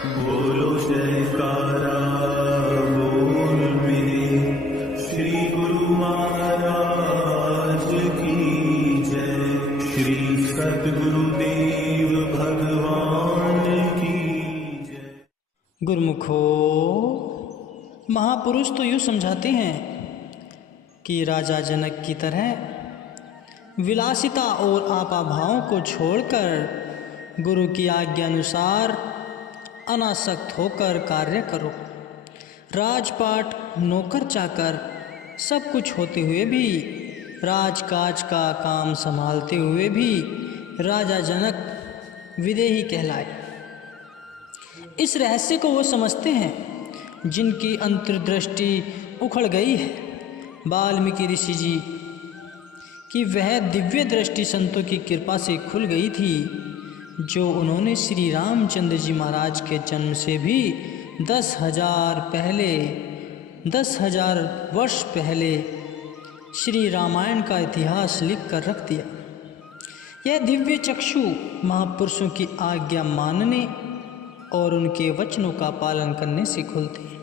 बोलो जयकारा बोल मेरे श्री गुरु महाराज की जय। श्री सद्गुरुदेव भगवान की जय। गुरुमुखो, महापुरुष तो यूँ समझाते हैं कि राजा जनक की तरह विलासिता और आपाभावों को छोड़कर गुरु की आज्ञा अनुसार अनासक्त होकर कार्य करो। राजपाट, नौकर चाकर सब कुछ होते हुए भी, राजकाज का काम संभालते हुए भी राजा जनक विदेही कहलाए। इस रहस्य को वो समझते हैं जिनकी अंतर्दृष्टि उखड़ गई है। वाल्मीकि ऋषि जी कि वह दिव्य दृष्टि संतों की कृपा से खुल गई थी, जो उन्होंने श्री रामचंद्र जी महाराज के जन्म से भी 10,000 वर्ष पहले श्री रामायण का इतिहास लिख कर रख दिया। यह दिव्य चक्षु महापुरुषों की आज्ञा मानने और उनके वचनों का पालन करने से खुलते हैं।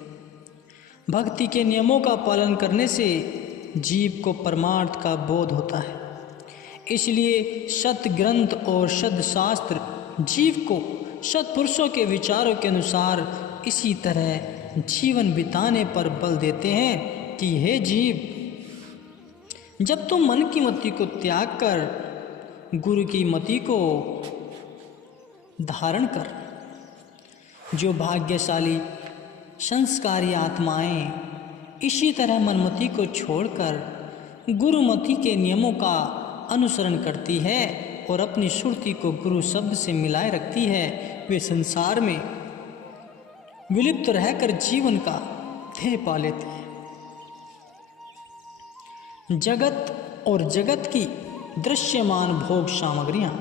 भक्ति के नियमों का पालन करने से जीव को परमार्थ का बोध होता है। इसलिए सत ग्रंथ और सद शास्त्र जीव को सत्पुरुषों के विचारों के अनुसार इसी तरह जीवन बिताने पर बल देते हैं कि हे जीव, जब तुम मन की मति को त्याग कर गुरु की मति को धारण कर, जो भाग्यशाली संस्कारी आत्माएं इसी तरह मनमति को छोड़कर गुरुमति के नियमों का अनुसरण करती है और अपनी सुरति को गुरु शब्द से मिलाए रखती है, वे संसार में विलुप्त रहकर जीवन का ध्येय पा लेते हैं। जगत और जगत की दृश्यमान भोग सामग्रियां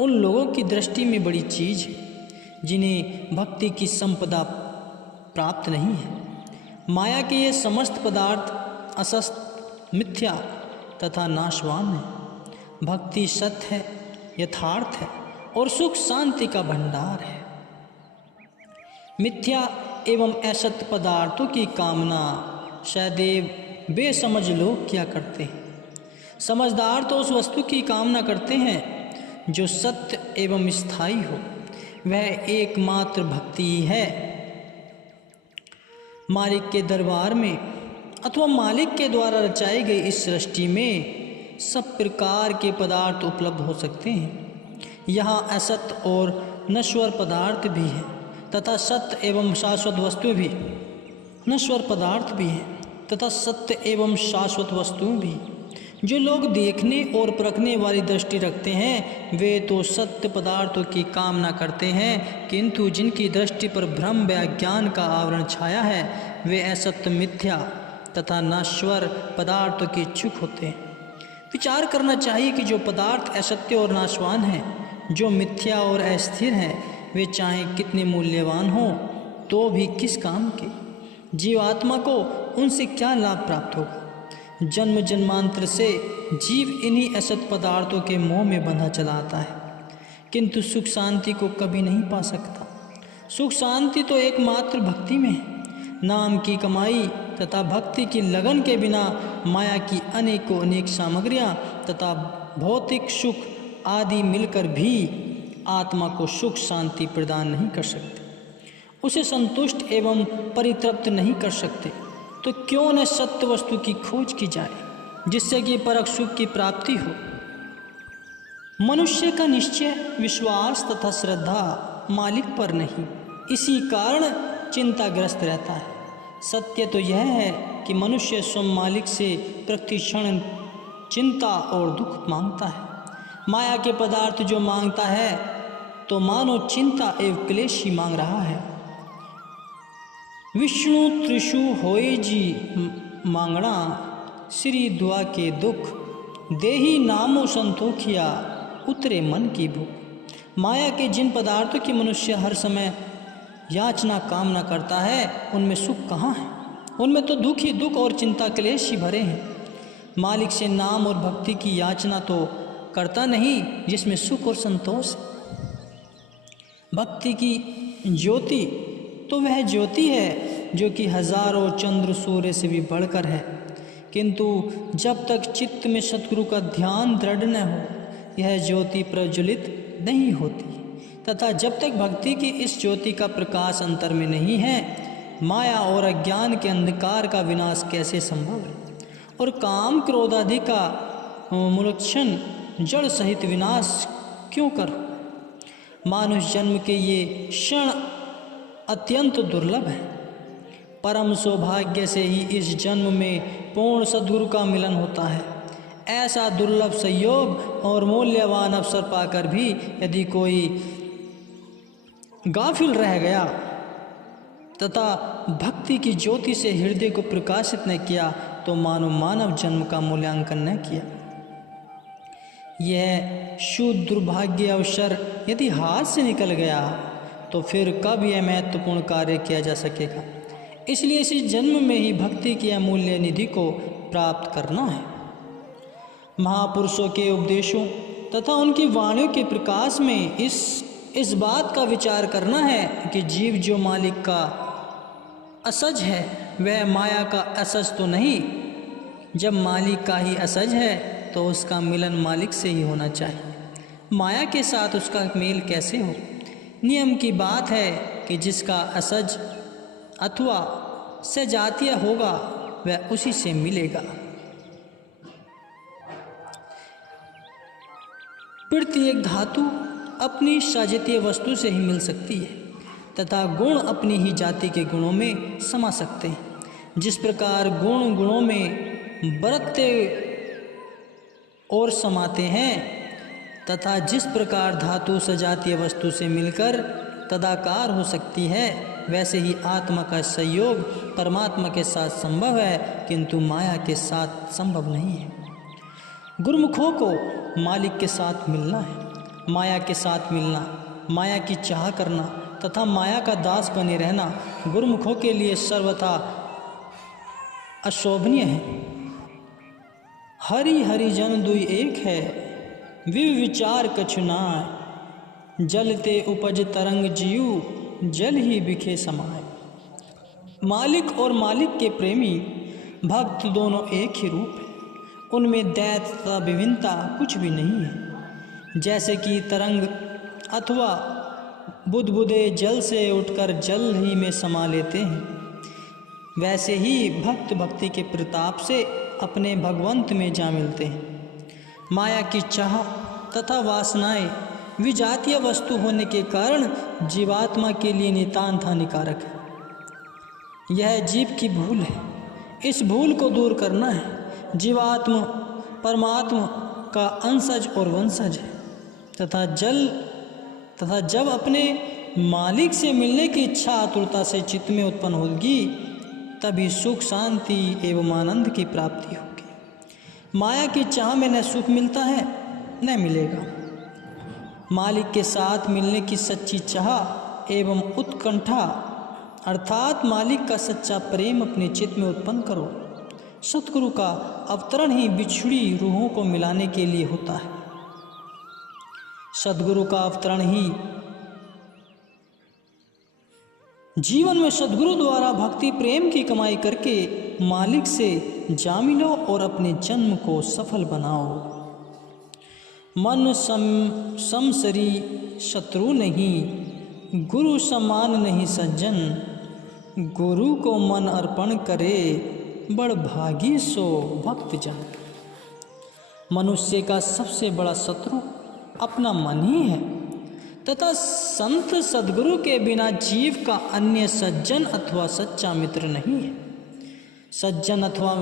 उन लोगों की दृष्टि में बड़ी चीज है जिन्हें भक्ति की संपदा प्राप्त नहीं है। माया के ये समस्त पदार्थ असत, मिथ्या तथा नाशवान है। भक्ति सत्य है, यथार्थ है और सुख शांति का भंडार है। मिथ्या एवं असत्य पदार्थों की कामना सदैव बेसमझ लोग क्या करते हैं। समझदार तो उस वस्तु की कामना करते हैं जो सत्य एवं स्थायी हो, वह एकमात्र भक्ति ही है। मालिक के दरबार में अथवा मालिक के द्वारा रचाई गई इस सृष्टि में सब प्रकार के पदार्थ उपलब्ध हो सकते हैं। यहाँ असत और नश्वर पदार्थ भी हैं तथा सत्य एवं शाश्वत वस्तु भी, नश्वर पदार्थ भी हैं तथा सत्य एवं शाश्वत वस्तुएं भी। जो लोग देखने और परखने वाली दृष्टि रखते हैं वे तो सत्य पदार्थों की कामना करते हैं, किंतु जिनकी दृष्टि पर भ्रम व अज्ञान का आवरण छाया है वे असत्य, मिथ्या तथा नश्वर पदार्थों के इच्छुक होते हैं। विचार करना चाहिए कि जो पदार्थ असत्य और नाशवान हैं, जो मिथ्या और अस्थिर हैं, वे चाहे कितने मूल्यवान हों तो भी किस काम के। जीवात्मा को उनसे क्या लाभ प्राप्त होगा। जन्म जन्मांतर से जीव इन्हीं असत पदार्थों के मोह में बंधा चला आता है, किंतु सुख शांति को कभी नहीं पा सकता। सुख शांति तो एकमात्र भक्ति में है। नाम की कमाई तथा भक्ति की लगन के बिना माया की अनेकों अनेक सामग्रियां तथा भौतिक सुख आदि मिलकर भी आत्मा को सुख शांति प्रदान नहीं कर सकते, उसे संतुष्ट एवं परितृप्त नहीं कर सकते। तो क्यों न सत्य वस्तु की खोज की जाए जिससे कि परख सुख की प्राप्ति हो। मनुष्य का निश्चय, विश्वास तथा श्रद्धा मालिक पर नहीं, इसी कारण चिंताग्रस्त रहता है। सत्य तो यह है कि मनुष्य स्वयं मालिक से प्रतिक्षण चिंता और दुख मांगता है। माया के पदार्थ जो मांगता है तो मानो चिंता एवं क्लेश ही मांग रहा है। विष्णु त्रिशु होए जी मांगना, श्री दुआ के दुख देही नामो संतोखिया, उतरे मन की भूख। माया के जिन पदार्थों की मनुष्य हर समय याचना कामना करता है उनमें सुख कहाँ है। उनमें तो दुख ही दुख और चिंता क्लेश ही भरे हैं। मालिक से नाम और भक्ति की याचना तो करता नहीं जिसमें सुख और संतोष है। भक्ति की ज्योति तो वह ज्योति है जो कि हजारों चंद्र सूर्य से भी बढ़कर है, किंतु जब तक चित्त में सतगुरु का ध्यान दृढ़ न हो यह ज्योति प्रज्वलित नहीं होती, तथा जब तक भक्ति की इस ज्योति का प्रकाश अंतर में नहीं है माया और अज्ञान के अंधकार का विनाश कैसे संभव है, और काम क्रोध आदि का मूलक्षण जड़ सहित विनाश क्यों कर। मानुष जन्म के ये क्षण अत्यंत दुर्लभ है। परम सौभाग्य से ही इस जन्म में पूर्ण सद्गुरु का मिलन होता है। ऐसा दुर्लभ संयोग और मूल्यवान अवसर पाकर भी यदि कोई गाफिल रह गया तथा भक्ति की ज्योति से हृदय को प्रकाशित न किया तो मानव जन्म का मूल्यांकन न किया। यह शुद्ध दुर्भाग्य अवसर यदि हाथ से निकल गया तो फिर कब यह महत्वपूर्ण कार्य किया जा सकेगा। इसलिए इसी जन्म में ही भक्ति की अमूल्य निधि को प्राप्त करना है। महापुरुषों के उपदेशों तथा उनकी वाणियों के प्रकाश में इस बात का विचार करना है कि जीव जो मालिक का असज है वह माया का असज तो नहीं। जब मालिक का ही असज है तो उसका मिलन मालिक से ही होना चाहिए, माया के साथ उसका मेल कैसे हो। नियम की बात है कि जिसका असज अथवा सजातीय होगा वह उसी से मिलेगा। प्रत्येक धातु अपनी सजातीय वस्तु से ही मिल सकती है तथा गुण अपनी ही जाति के गुणों में समा सकते हैं। जिस प्रकार गुण गुणों में बरतते और समाते हैं तथा जिस प्रकार धातु सजातीय वस्तु से मिलकर तदाकार हो सकती है, वैसे ही आत्मा का संयोग परमात्मा के साथ संभव है किंतु माया के साथ संभव नहीं है। गुरुमुखों को मालिक के साथ मिलना है, माया के साथ मिलना, माया की चाह करना तथा माया का दास बने रहना गुरुमुखों के लिए सर्वथा अशोभनीय है। हरि हरि जन दुई एक है, विव विचार कछु नाय, जलते उपज तरंग जीव, जल ही बिखे समाए। मालिक और मालिक के प्रेमी भक्त दोनों एक ही रूप है, उनमें दैत तथा विभिन्नता कुछ भी नहीं है। जैसे कि तरंग अथवा बुदबुदे जल से उठकर जल ही में समा लेते हैं, वैसे ही भक्त भक्ति के प्रताप से अपने भगवंत में जा मिलते हैं। माया की चाह तथा वासनाएं विजातीय वस्तु होने के कारण जीवात्मा के लिए नितांत हानिकारक है। यह जीव की भूल है, इस भूल को दूर करना है। जीवात्मा परमात्मा का अंशज और वंशज है तथा जब अपने मालिक से मिलने की इच्छा आतुरता से चित्त में उत्पन्न होगी तभी सुख शांति एवं आनंद की प्राप्ति होगी। माया की चाह में न सुख मिलता है न मिलेगा। मालिक के साथ मिलने की सच्ची चाह एवं उत्कंठा अर्थात मालिक का सच्चा प्रेम अपने चित्त में उत्पन्न करो। सतगुरु का अवतरण ही बिछड़ी रूहों को मिलाने के लिए होता है। सद्गुरु का अवतरण ही जीवन में सद्गुरु द्वारा भक्ति प्रेम की कमाई करके मालिक से जा मिलो और अपने जन्म को सफल बनाओ। मन समसरी शत्रु नहीं, गुरु समान नहीं सज्जन, गुरु को मन अर्पण करे बड़ भागी सो भक्त जन। मनुष्य का सबसे बड़ा शत्रु अपना मन ही है तथा संत सद्गुरु के बिना जीव का अन्य सज्जन अथवा सच्चा मित्र नहीं है। सज्जन अथवा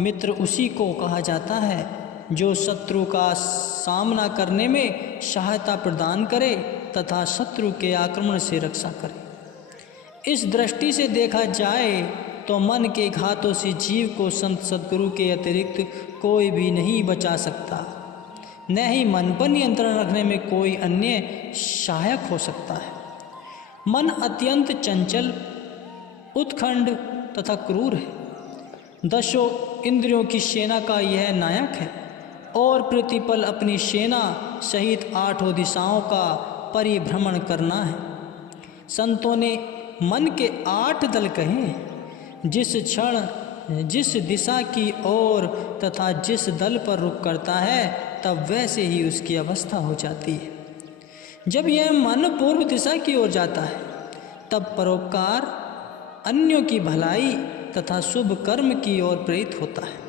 मित्र उसी को कहा जाता है जो शत्रु का सामना करने में सहायता प्रदान करे तथा शत्रु के आक्रमण से रक्षा करे। इस दृष्टि से देखा जाए तो मन के घातों से जीव को संत सद्गुरु के अतिरिक्त कोई भी नहीं बचा सकता, न ही मन पर नियंत्रण रखने में कोई अन्य सहायक हो सकता है। मन अत्यंत चंचल, उत्खंड तथा क्रूर है। दशों इंद्रियों की सेना का यह नायक है और प्रतिपल अपनी सेना सहित 8 दिशाओं का परिभ्रमण करना है। संतों ने मन के 8 दल कहे। जिस क्षण जिस दिशा की ओर तथा जिस दल पर रुख करता है तब वैसे ही उसकी अवस्था हो जाती है। जब यह मन पूर्व दिशा की ओर जाता है तब परोपकार, अन्यों की भलाई तथा शुभ कर्म की ओर प्रेरित होता है।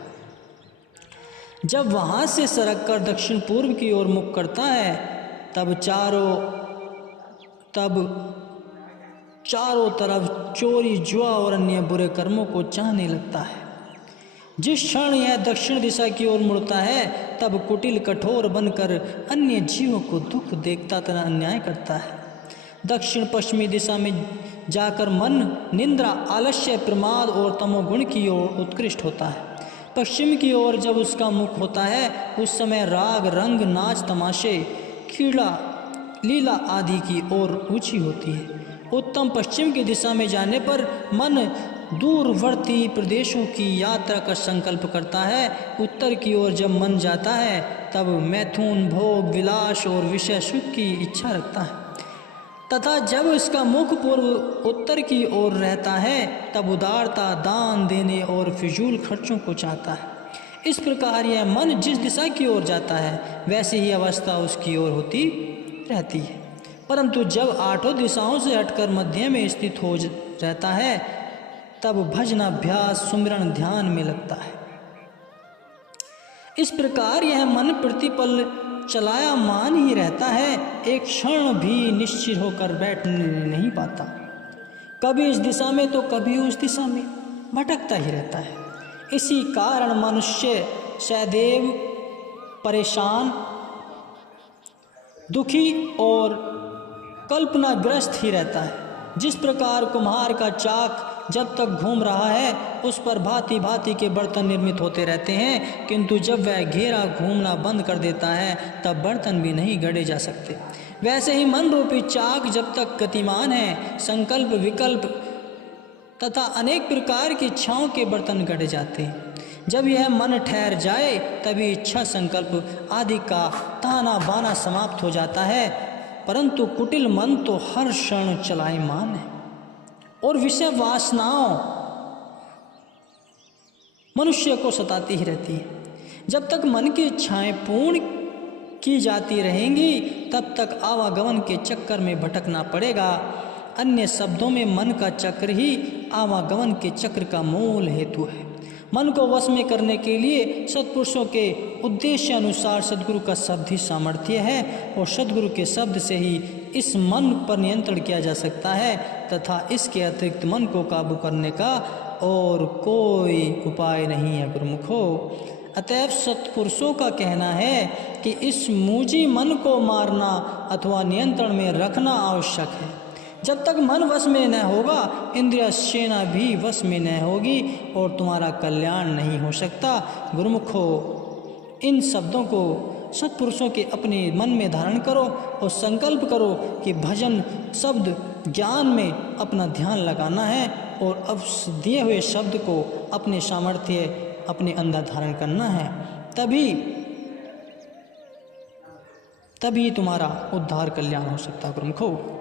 जब वहाँ से सरक कर दक्षिण पूर्व की ओर मुख करता है तब चारों तरफ चोरी, जुआ और अन्य बुरे कर्मों को चाहने लगता है। जिस क्षण यह दक्षिण दिशा की ओर मुड़ता है तब कुटिल कठोर बनकर अन्य जीवों को दुख देखता तथा अन्याय करता है। दक्षिण पश्चिमी दिशा में जाकर मन निंद्रा, आलस्य, प्रमाद और तमोगुण की ओर उत्कृष्ट होता है। पश्चिम की ओर जब उसका मुख होता है उस समय राग, रंग, नाच, तमाशे, क्रीड़ा, लीला आदि की ओर ऊंची होती है। उत्तम पश्चिम की दिशा में जाने पर मन दूरवर्ती प्रदेशों की यात्रा का संकल्प करता है। उत्तर की ओर जब मन जाता है तब मैथुन, भोग, विलास और विषय सुख की इच्छा रखता है तथा जब इसका मुख पूर्व उत्तर की ओर रहता है तब उदारता, दान देने और फिजूल खर्चों को चाहता है। इस प्रकार यह मन जिस दिशा की ओर जाता है वैसे ही अवस्था उसकी ओर होती रहती है। परंतु जब 8 दिशाओं से हटकर मध्य में स्थित हो रहता है तब भजनाभ्यास, सुमिरन, ध्यान में लगता है। इस प्रकार यह मन प्रतिपल चलायमान ही रहता है, एक क्षण भी निश्चित होकर बैठने नहीं पाता। कभी इस दिशा में तो कभी उस दिशा में भटकता ही रहता है। इसी कारण मनुष्य सदैव परेशान, दुखी और कल्पनाग्रस्त ही रहता है। जिस प्रकार कुम्हार का चाक जब तक घूम रहा है उस पर भांति भांति के बर्तन निर्मित होते रहते हैं, किंतु जब वह घेरा घूमना बंद कर देता है तब बर्तन भी नहीं गढ़े जा सकते। वैसे ही मन रूपी चाक जब तक गतिमान है, संकल्प, विकल्प तथा अनेक प्रकार की इच्छाओं के बर्तन गढ़े जाते हैं। जब यह मन ठहर जाए तभी इच्छा, संकल्प आदि का ताना बाना समाप्त हो जाता है। परंतु कुटिल मन तो हर क्षण चलायमान है और विषय वासनाओं मनुष्य को सताती ही रहती है। जब तक मन की इच्छाएं पूर्ण की जाती रहेंगी तब तक आवागमन के चक्कर में भटकना पड़ेगा। अन्य शब्दों में मन का चक्र ही आवागमन के चक्र का मूल हेतु है। मन को वश में करने के लिए सत्पुरुषों के उद्देश्य अनुसार सद्गुरु का शब्द ही सामर्थ्य है और सद्गुरु के शब्द से ही इस मन पर नियंत्रण किया जा सकता है तथा इसके अतिरिक्त मन को काबू करने का और कोई उपाय नहीं है गुरुमुखो। अतएव सत्पुरुषों का कहना है कि इस मूजी मन को मारना अथवा नियंत्रण में रखना आवश्यक है। जब तक मन वश में न होगा इंद्रिय सेना भी वश में न होगी और तुम्हारा कल्याण नहीं हो सकता। गुरुमुखो, इन शब्दों को सत्पुरुषों के अपने मन में धारण करो और संकल्प करो कि भजन शब्द ज्ञान में अपना ध्यान लगाना है और अब दिए हुए शब्द को अपने सामर्थ्य अपने अंदर धारण करना है। तभी तुम्हारा उद्धार कल्याण हो सकता है गुरुमुखो।